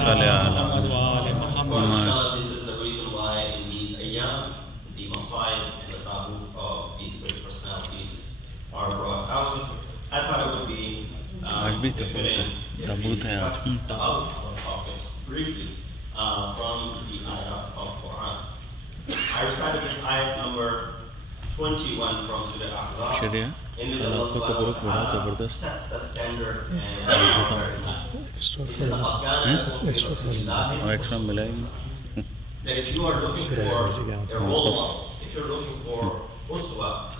صل على Inshallah, this is the reason why in these ayyam, the Masjid and the taboo of these great personalities are brought out. I thought it would be befitting if we discuss about our Prophet briefly from the ayat of Quran. I recited this ayat number 21 from Surah Ahzab. In this Allah subhanahu wa ta'ala sets the standard and very high. He said, "لَقَدْ كَانَ لَكُمْ فِي رَسُولِ اللَّهِ that if you are looking for a role model, if you're looking for uswa,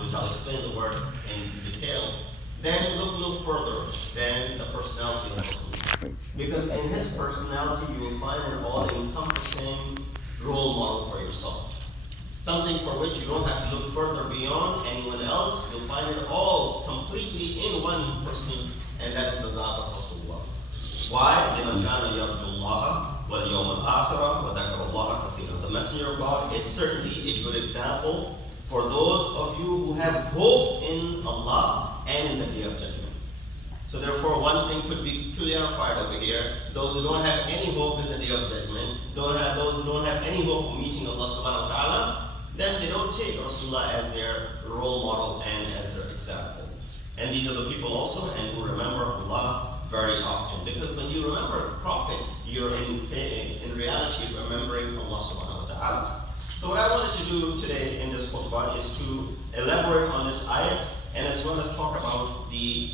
which I'll explain the word in detail, then look no further than the personality of Rasul. Because in his personality you will find an all-encompassing role model for yourself. Something for which you don't have to look further beyond anyone else. You'll find it all completely in one person, and that is the Zat of Rasulullah. Why? لِمَنْ كَانَ يَرْجُو اللَّهَ وَالْيَوْمَ الْآخِرَةَ وَذَكَرَ اللَّهَ كَثِيرًا. The Messenger of God is certainly a good example for those of you who have hope in Allah and in the Day of Judgment. So therefore, one thing could be clarified over here. Those who don't have any hope in the Day of Judgment, those who don't have any hope of meeting Allah subhanahu wa ta'ala, then they don't take Rasulullah as their role model and as their example. And these are the people also and who remember Allah very often. Because when you remember a Prophet, you're in reality remembering Allah subhanahu wa ta'ala. So what I wanted to do today in this khutbah is to elaborate on this ayat and as well as talk about the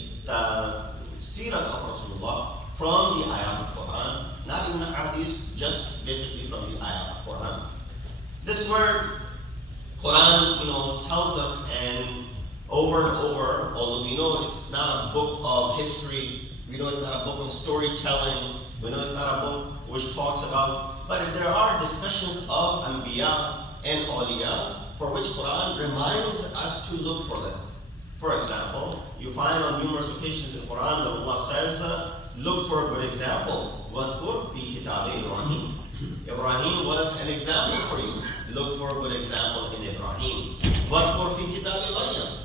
seerah of Rasulullah from the ayat of Quran, not even the hadith, just basically from the ayat of Quran. This word Quran, tells us and over, although we know it's not a book of history, we know it's not a book of storytelling, we know it's not a book which talks about, but there are discussions of Anbiya and Awliya for which Quran reminds us to look for them. For example, you find on numerous occasions in Quran that Allah says, look for a good example. وَاذْكُرْ فِي كِتَابِ إِبْرَاهِيمَ. Ibrahim was an example for you. Look for a good example in Ibrahim. وَاذْكُرْ فِي كِتَابِ مَرْيَمَ.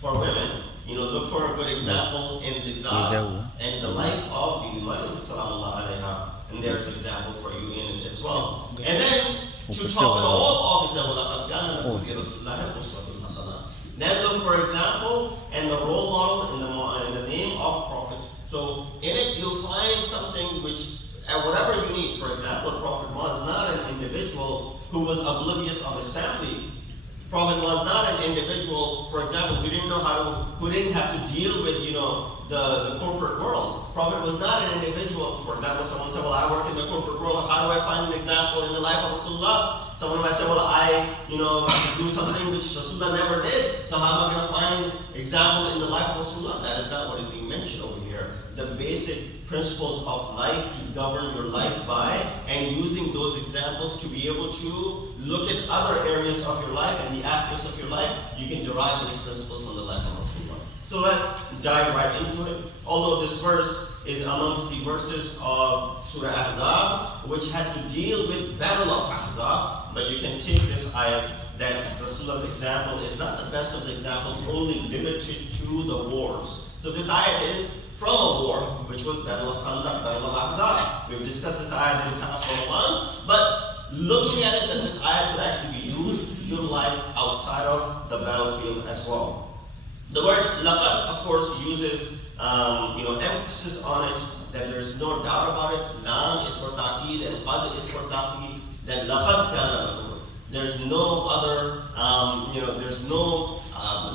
For women, look for a good example in the Zat and the life of Bibi Maryam, sallallahu alayha. And there's an example for you in it as well. And then, to top it all off, is that وَلَقَدْ كَانَ لَكُمْ فِي رَسُولِ اللَّهِ أُسْوَةٌ حَسَنَةٌ. Then look for example and the role model in the name of Prophet. So in it you'll find something which, whatever you need. For example, Prophet was not an individual who was oblivious of his family. Prophet was not an individual, for example, who didn't have to deal with, the corporate world. Prophet was not an individual, for example, someone said, well, I work in the corporate world, how do I find an example in the life of Rasulullah? Someone might say, well, I, do something which Rasulullah never did, so how am I going to find example in the life of Rasulullah? That is not what is being mentioned over here. The basic principles of life to govern your life by, and using those examples to be able to look at other areas of your life and the aspects of your life, you can derive those principles from the life of Rasulullah. So let's dive right into it. Although this verse is amongst the verses of Surah Ahzab, which had to deal with Battle of Ahzab, but you can take this ayat that Rasulullah's example is not the best of the examples, only limited to the wars. So this ayat is from a war, which was Battle of Khandaq, Battle of Ahzab. We've discussed this ayat in past Ramadan, but looking at it, that this ayat could actually be utilized outside of the battlefield as well. The word laqad, of course, uses emphasis on it, that there's no doubt about it. Lam is for ta'keed and qad is for ta'keed. That laqad kana lakum. There's no other, there's no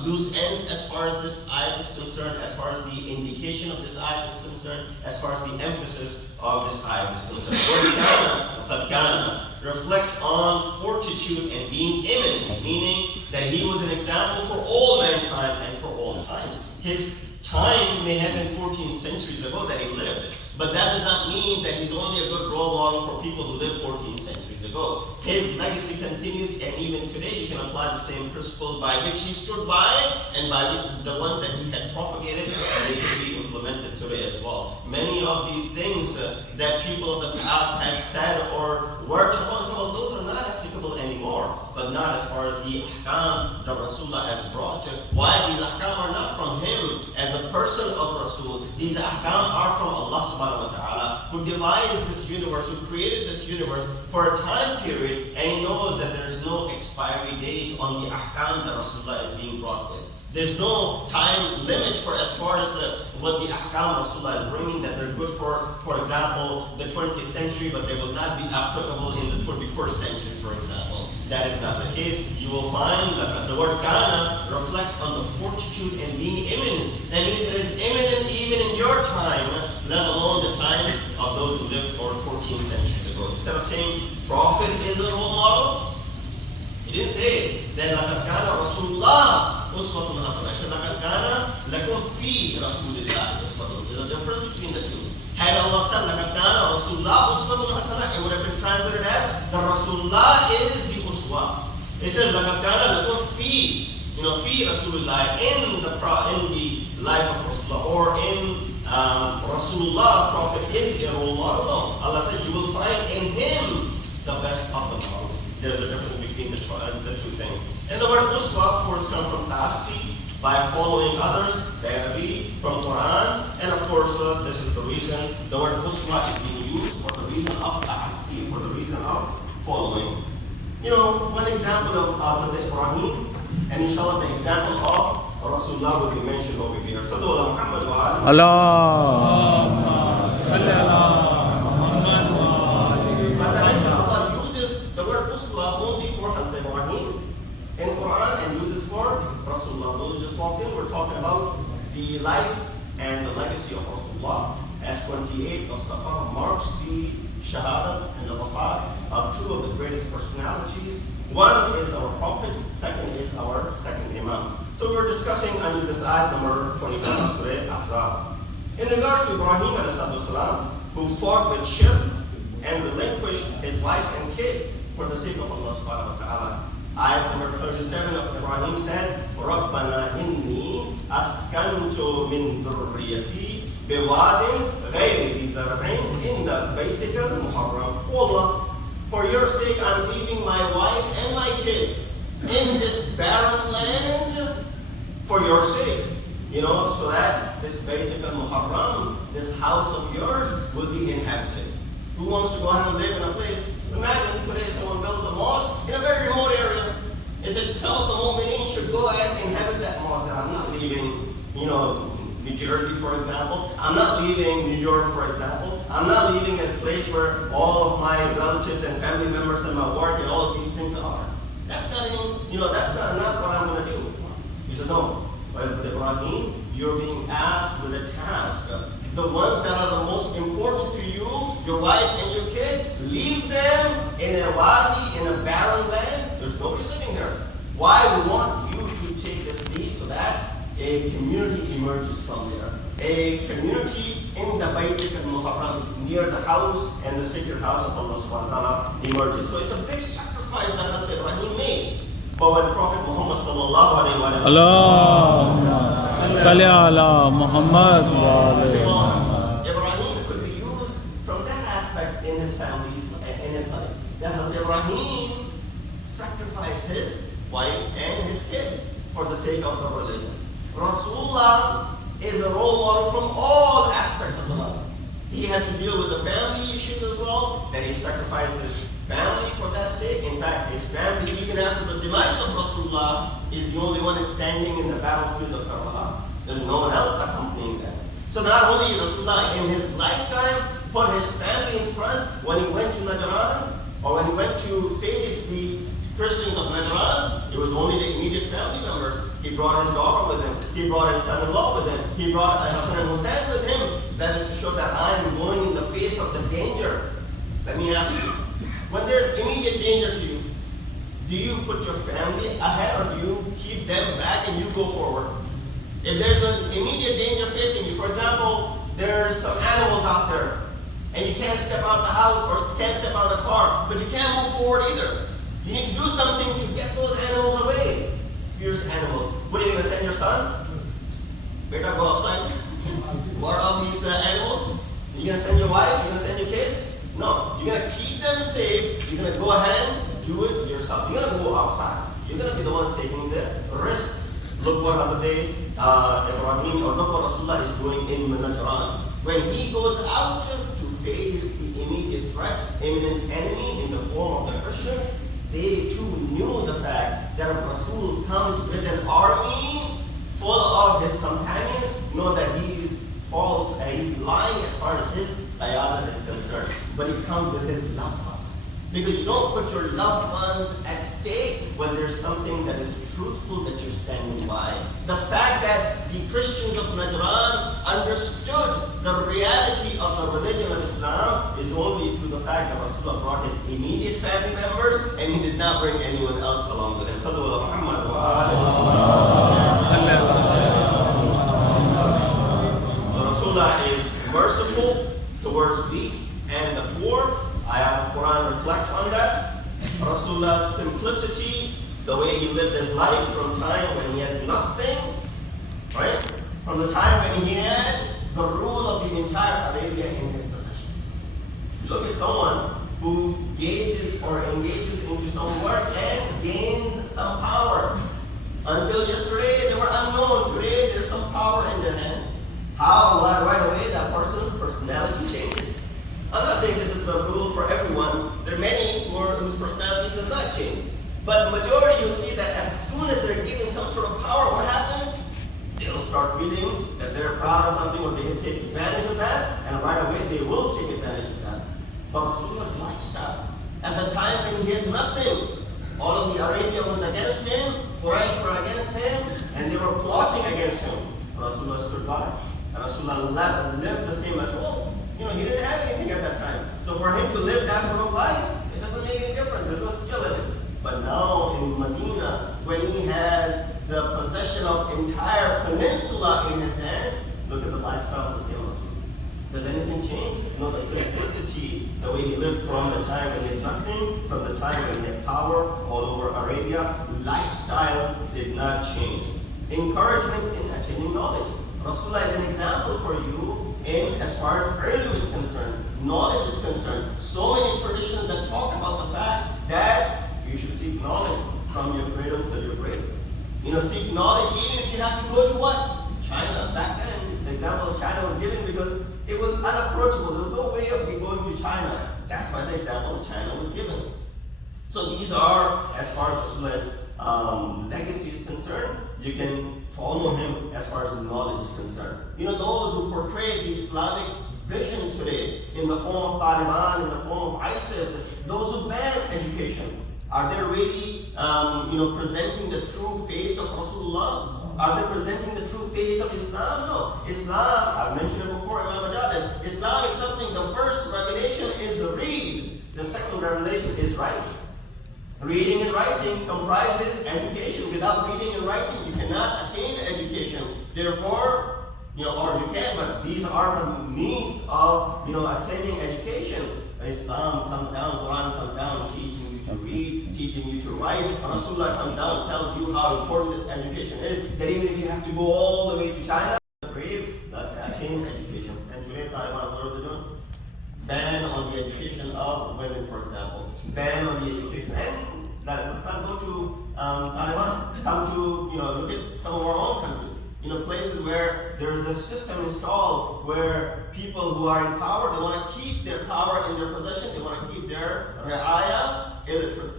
loose ends as far as this ayat is concerned, as far as the indication of this ayat is concerned, as far as the emphasis of this ayat is concerned. Word kana, laqad kana, reflects on fortitude and being imminent, meaning that he was an example for all mankind and for all times. His time may have been 14 centuries ago that he lived, but that does not mean that he's only a good role model for people who lived 14 centuries ago. His legacy continues, and even today you can apply the same principles by which he stood by and by which the ones that he had propagated, and they can be implemented today as well. Many of the things that people of the past had said or worked upon, well, those are not applicable anymore, but not as far as the ahkam that Rasulullah has brought. Why? These ahkam are not from him as a person of Rasul. These ahkam are from Allah subhanahu wa ta'ala who devised this universe, who created this universe for a time period, and he knows that there is no expiry date on the ahkam that Rasulullah is being brought with. There's no time limit for as far as what the ahkam Rasulullah is bringing, that they're good for example, the 20th century, but they will not be applicable in the 21st century, for example. That is not the case. You will find that the word kana reflects on the fortitude and being imminent. That means it is imminent even in your time, let alone the times of those who lived for 14 centuries ago. Instead of saying Prophet is a role model, he didn't say that لَقَدْ كَانَ رَسُولُ اللَّهِ أُسْوَةٌ حَسَنَةٌ. He said لَقَدْ كَانَ لَكُمْ فِي رَسُولِ اللَّهِ أُسْوَةٌ. There's a difference between the two. Had Allah said لَقَدْ كَانَ رَسُولُ اللَّهِ أُسْوَةٌ حَسَنَةٌ, it would have been translated as the Rasulullah is the Uswa. It says لَقَدْ كَانَ لَكُمْ فِي, فِي Rasulullah, in the life of Rasulullah, or in Rasulullah, Prophet is a role model. No. Allah says you will find in him the best of the models. There's a difference between the two things. And the word uswa, of course, comes from ta'assi, by following others, Bayrabi, from Quran, and of course, this is the reason the word uswa is being used for the reason of ta'assi, for the reason of following. One example of Hazrat Ibrahim, and inshallah the example of Rasulullah will be mentioned over here. Sallu ala Muhammad wa ala only for Hazrat Ibrahim in Quran and uses for Rasulullah. Those who just walked in, we're talking about the life and the legacy of Rasulullah, as 28 of Safar marks the Shahadat and the Wafat of two of the greatest personalities. One is our Prophet, second is our second Imam. So we're discussing under this ayat number 21 of Surah Ahzab. In regards to Ibrahim ﷺ, who fought with shirk and relinquished his wife and kid for the sake of Allah subhanahu wa ta'ala. Ayat number 37 of Ibrahim says, رَبَّنَا إِنِّي أَسْكَنْتُ مِنْ ذُرِّيَّتِي بِوَادٍ غَيْرِ ذِي ذَرْعٍ عِنْدَ بَيْتِكَ الْمُحَرَّمِ. Allah, for your sake I'm leaving my wife and my kid in this barren land for your sake. So that this Baitik al-Muharram, this house of yours, will be inhabited. Who wants to go out and live in a place? Imagine today someone builds a mosque in a very remote area. It said, some of the mu'mineen should go ahead and inhabit that mosque. And I'm not leaving, New Jersey, for example. I'm not leaving New York, for example. I'm not leaving a place where all of my relatives and family members and my work and all of these things are. That's not even, that's not what I'm going to do. He said, no. But Ibrahim, you're being asked with a task. The ones that are the most important to you, your wife and your kid, leave them in a wadi, in a barren land. There's nobody living there. Why? We want you to take this lead so that a community emerges from there. A community in the Bait al-Muharram, near the house and the sacred house of Allah subhanahu wa ta'ala emerges. So it's a big sacrifice that Hazrat Ibrahim made. But when Prophet Muhammad sallallahu alayhi wa sallam, Ibrahim could be used from that aspect in his family's in his life. That Ibrahim sacrificed his wife and his kid for the sake of the religion. Rasulullah is a role model from all aspects of the life. He had to deal with the family issues as well, that he sacrificed his family for that sake. In fact, his family, even after the demise of Rasulullah, is the only one standing in the battlefield of Karbala. There's no one else accompanying them. So not only Rasulullah in his lifetime put his family in front when he went to Najran, or when he went to face the Christians of Najran, it was only the immediate family members. He brought his daughter with him. He brought his son-in-law with him. He brought Hassan and Hussein with him. That is to show that I am going in the face of the danger. Let me ask you, when there's immediate danger to you, do you put your family ahead or do you keep them back and you go forward? If there's an immediate danger facing you, for example, there's some animals out there and you can't step out of the house or can't step out of the car, but you can't move forward either. You need to do something to get those animals away. Fierce animals. What are you going to send your son? Better go outside. Ward off these animals. You're going to send your wife? You're going to send your kids? No. You're going to keep them safe. You're going to go ahead and do it yourself. You're going to go outside. You're going to be the ones taking the risk. Look what Hazrat Ibrahim, or look what Rasulullah is doing in Najran. When he goes out to face imminent enemy in the form of the Christians, they too knew the fact that if Rasul comes with an army full of his companions, know that he is false and he's lying as far as his qiyadah is concerned. But he comes with his loved ones. Because you don't put your loved ones at stake when there's something that is truthful that you're standing by. The fact that the Christians of Najran understood the reality of the religion of Islam is only through the fact that Rasulullah brought his immediate family members and he did not bring anyone else along with him. Sallu ala Muhammad wa alihi. So Rasulullah is merciful towards weak and the poor. Ayat of Quran reflect on that. Rasulullah's simplicity, the way he lived his life from time when he had nothing, right? From the time when he had the rule of the entire Arabia in his possession. Look at someone who engages into some work and gains some power. Until yesterday they were unknown. Today there's some power in their hand. How? Right away that person's personality changes. I'm not saying this is the rule for everyone. There are many whose personality does not change. But the majority, you'll see that as soon as they're given some sort of power, what happens? They'll start feeling that they're proud of something or they can take advantage of that, and right away they will take advantage of that. But Rasulullah's lifestyle, at the time when he had nothing, all of the Arabia was against him, Quraysh were against him, and they were plotting against him. Rasulullah stood by. And Rasulullah lived the same as well. He didn't have anything at that time. So for him to live that sort of life, it doesn't make any difference. There's no skill in it. But now in Medina, when he has the possession of entire peninsula in his hands, look at the lifestyle of the same Rasul. Does anything change? No, the simplicity, the way he lived from the time when he had nothing, from the time when he had power all over Arabia, lifestyle did not change. Encouragement in attaining knowledge. Rasulullah is an example for you in as far as ilm is concerned, knowledge is concerned. So many traditions that talk about the fact that you should seek knowledge from your cradle to your grave. Seek knowledge even if you have to go to what? China. Back then, the example of China was given because it was unapproachable. There was no way of going to China. That's why the example of China was given. So these are, as far as Rasulullah's legacy is concerned, you can follow him as far as knowledge is concerned. Those who portray the Islamic vision today in the form of Taliban, in the form of ISIS, those who ban education, are they really presenting the true face of Rasulullah? Are they presenting the true face of Islam? No. Islam, I've mentioned it before, Imam Majid, Islam is something, the first revelation is read. The second revelation is write. Reading and writing comprises education. Without reading and writing, you cannot attain education. Therefore, or you can, but these are the means of, attaining education. Islam comes down, Quran comes down, teaching you to read, teaching you to write. Rasulullah comes down and tells you how important this education is, that even if you have to go all the way to China, brave, but to attain education. And today, Taliban, what are they doing? Ban on the education of women, for example. Ban on the education. And let's not go to Taliban. Come to, look at some of our own countries. Places where there's a system installed where people who are in power, they want to keep their power in their possession. They want to keep their Ra'aya illiterate.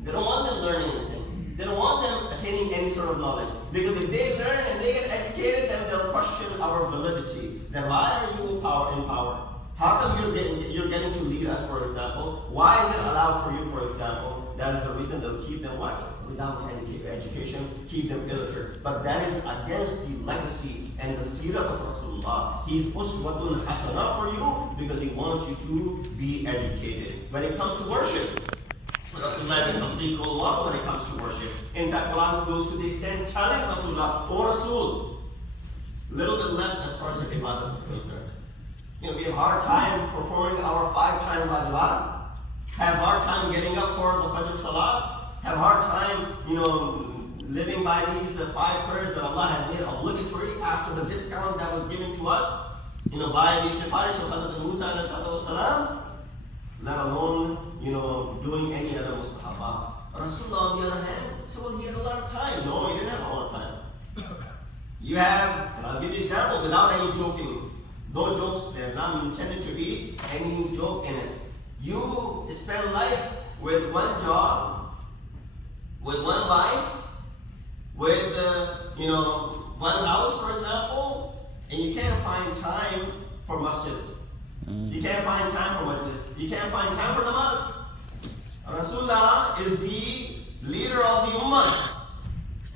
They don't want them learning anything. They don't want them attaining any sort of knowledge. Because if they learn and they get educated, then they'll question our validity. Then why are you in power? How come you're getting to lead us, for example? Why is it allowed for you, for example? That is the reason they'll keep them what? Without education, keep them illiterate. But that is against the legacy and the seerah of Rasulullah. He's uswatun hasana for you because he wants you to be educated. When it comes to worship, Rasulullah is a complete role model when it comes to worship. In fact, Quran goes to the extent telling Rasulullah, O Rasul, little bit less as far as your ibadah is concerned. We have hard time performing our 5-time wajibat, have hard time getting up for the Fajr Salat, have hard time, living by these 5 prayers that Allah has made obligatory after the discount that was given to us, by the Shifarish of Hazrat Musa alayhi salam, let alone, doing any other mustahabah. Rasulullah, on the other hand, said, well, he had a lot of time. No, he didn't have a lot of time. You have, and I'll give you an example without any joking. Those jokes, they're not intended to be any joke in it. You spend life with one job, with one wife, with one house, for example, and you can't find time for masjid. You can't find time for majlis. You can't find time for namaz. Rasulullah is the leader of the ummah.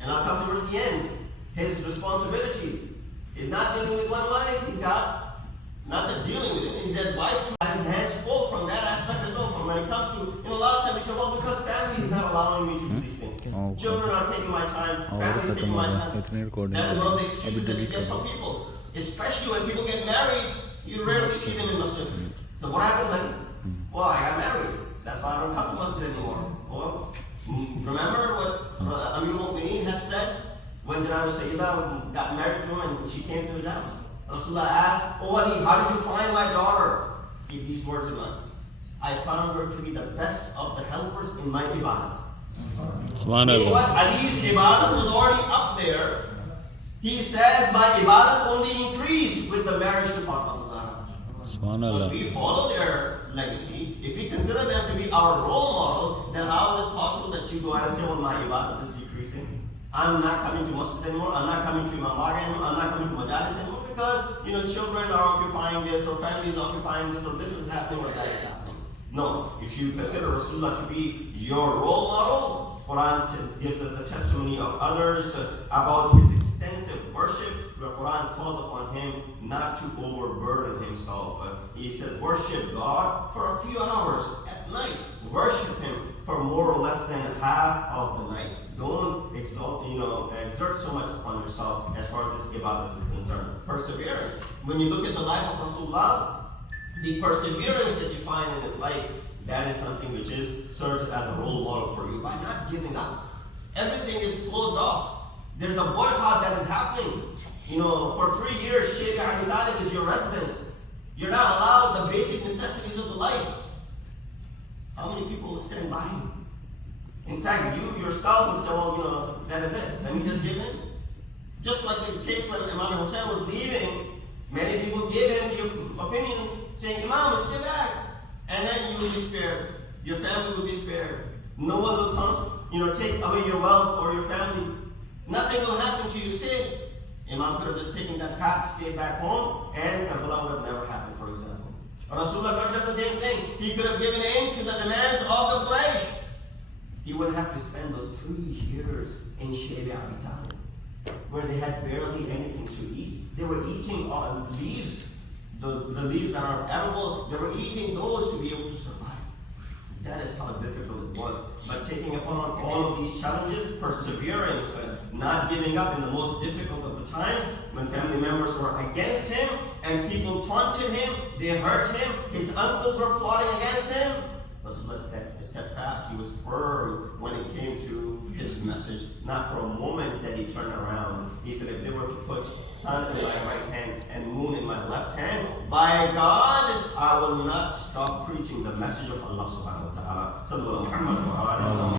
And I'll come towards the end. His responsibility is not dealing with one wife. He's got not that dealing with it. He's that wife to have his hands full from that aspect as well. From when it comes to, a lot of times we say, well, because family is not allowing me to do these things. Children are taking my time. Family is taking my time. That is one of the excuses that you get from people. Especially when people get married, you rarely see them in masjid. So what happened then? Well, I got married. That's why I don't come to masjid anymore. Well, remember what Amir al-Mu'mineen had said when Janab Sayyidah got married to him and she came to his house? Rasulullah asked, "Oh Ali, how did you find my daughter?" Keep these words in mind. I found her to be the best of the helpers in my ibadat. Meaning what? Ali's ibadat was already up there. He says, my ibadat only increased with the marriage to Fatima Zahra. So if we follow their legacy, if we consider them to be our role models, then how is it possible that you go out and say, well, my ibadat is decreasing? I'm not coming to masjid anymore, I'm not coming to Imam Baga anymore, I'm not coming to majalis anymore because, children are occupying this, or family is occupying this, or this is happening, or that is happening. No, if you consider Rasulullah to be your role model, Quran gives us the testimony of others about his extensive worship, where Quran calls upon him not to overburden himself. He said, worship God for a few hours at night. Worship him for more or less than half of the night. Don't exert so much upon yourself as far as this ibadah is concerned. Perseverance. When you look at the life of Rasulullah, the perseverance that you find in his life, that is something which serves as a role model for you by not giving up. Everything is closed off. There's a boycott that is happening. For 3 years, Shaykh Abi Talib is your residence. You're not allowed the basic necessities of the life. How many people will stand by you? In fact, you yourself will say, well, that is it. Let me just give in. Just like the case when Imam Hussein was leaving, many people gave him the opinion saying, Imam, stay back. And then you will be spared. Your family will be spared. No one will come, take away your wealth or your family. Nothing will happen to you. Stay. Imam could have just taken that path, stayed back home, and Karbala would have never happened, for example. Rasulullah could have done the same thing. He could have given in to the demands of the Quraysh. He would have to spend those 3 years in Shaykh Abi Talib, where they had barely anything to eat. They were eating leaves. The leaves that are edible, they were eating those to be able to survive. That is how difficult it was. But taking upon all of these challenges, perseverance, not giving up in the most difficult of the times, when family members were against him, and people taunted him, they hurt him, his uncles were plotting against him. Rasulullah steadfast, he was firm when it came to his message. Not for a moment that he turned around. He said, if they were to put sun in my right hand and moon in my left hand, by God, I will not stop preaching the message of Allah subhanahu wa ta'ala. Sallallahu alaihi wa sallam.